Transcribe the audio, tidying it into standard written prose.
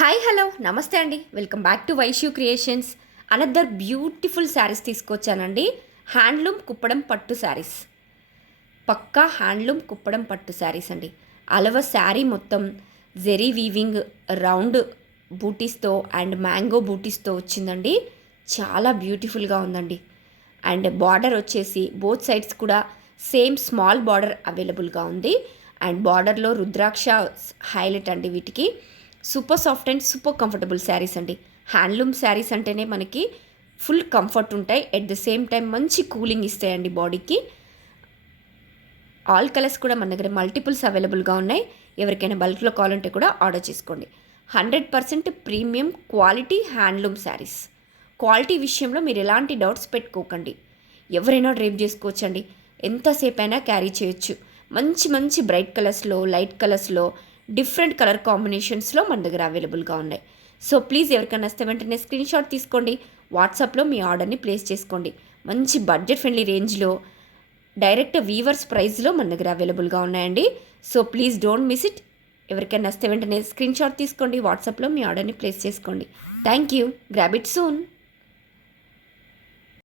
Hi hello నమస్తే అండి. Welcome back to Vaishu creations. Another beautiful sarees తీసుకొచ్చానండి. హ్యాండ్లూమ్ కుప్పడం పట్టు శారీస్, పక్కా హ్యాండ్లూమ్ కుప్పడం పట్టు శారీస్ అండి. అలవ శారీ మొత్తం జెరీ వీవింగ్ రౌండ్ బూటీస్తో అండ్ మ్యాంగో బూటీస్తో వచ్చిందండి. చాలా బ్యూటిఫుల్గా ఉందండి. అండ్ బార్డర్ వచ్చేసి బోత్ సైడ్స్ కూడా సేమ్ స్మాల్ బార్డర్ అవైలబుల్గా ఉంది. అండ్ బార్డర్లో రుద్రాక్ష హైలైట్ అండి. వీటికి super soft and super comfortable sarees అండి. హ్యాండ్లూమ్ శారీస్ అంటేనే మనకి ఫుల్ కంఫర్ట్ ఉంటాయి, ఎట్ ద సేమ్ టైం మంచి కూలింగ్ ఇస్తాయండి బాడీకి. ఆల్ కలర్స్ కూడా మన దగ్గర మల్టిపుల్స్ అవైలబుల్గా ఉన్నాయి. ఎవరికైనా బల్క్లో కావాలంటే కూడా ఆర్డర్ చేసుకోండి. 100% premium quality handloom saris. Quality విషయంలో మీరు ఎలాంటి డౌట్స్ పెట్టుకోకండి. ఎవరైనా డ్రేప్ చేసుకోవచ్చండి, ఎంతసేపు అయినా క్యారీ చేయొచ్చు. మంచి మంచి బ్రైట్ కలర్స్లో, లైట్ కలర్స్లో, డిఫరెంట్ కలర్ కాంబినేషన్స్లో మన దగ్గర అవైలబుల్గా ఉన్నాయి. సో ప్లీజ్ ఎవరికైనా వస్తే వెంటనే స్క్రీన్ షాట్ తీసుకోండి, వాట్సాప్లో మీ ఆర్డర్ని ప్లేస్ చేసుకోండి. మంచి బడ్జెట్ ఫ్రెండ్లీ రేంజ్లో డైరెక్ట్ వీవర్స్ ప్రైస్లో మన దగ్గర అవైలబుల్గా ఉన్నాయండి. So please don't miss it. ఎవరికైనా వస్తే వెంటనే స్క్రీన్ షాట్ తీసుకోండి, వాట్సాప్లో మీ ఆర్డర్ని ప్లేస్ చేసుకోండి. Thank you. Grab it soon.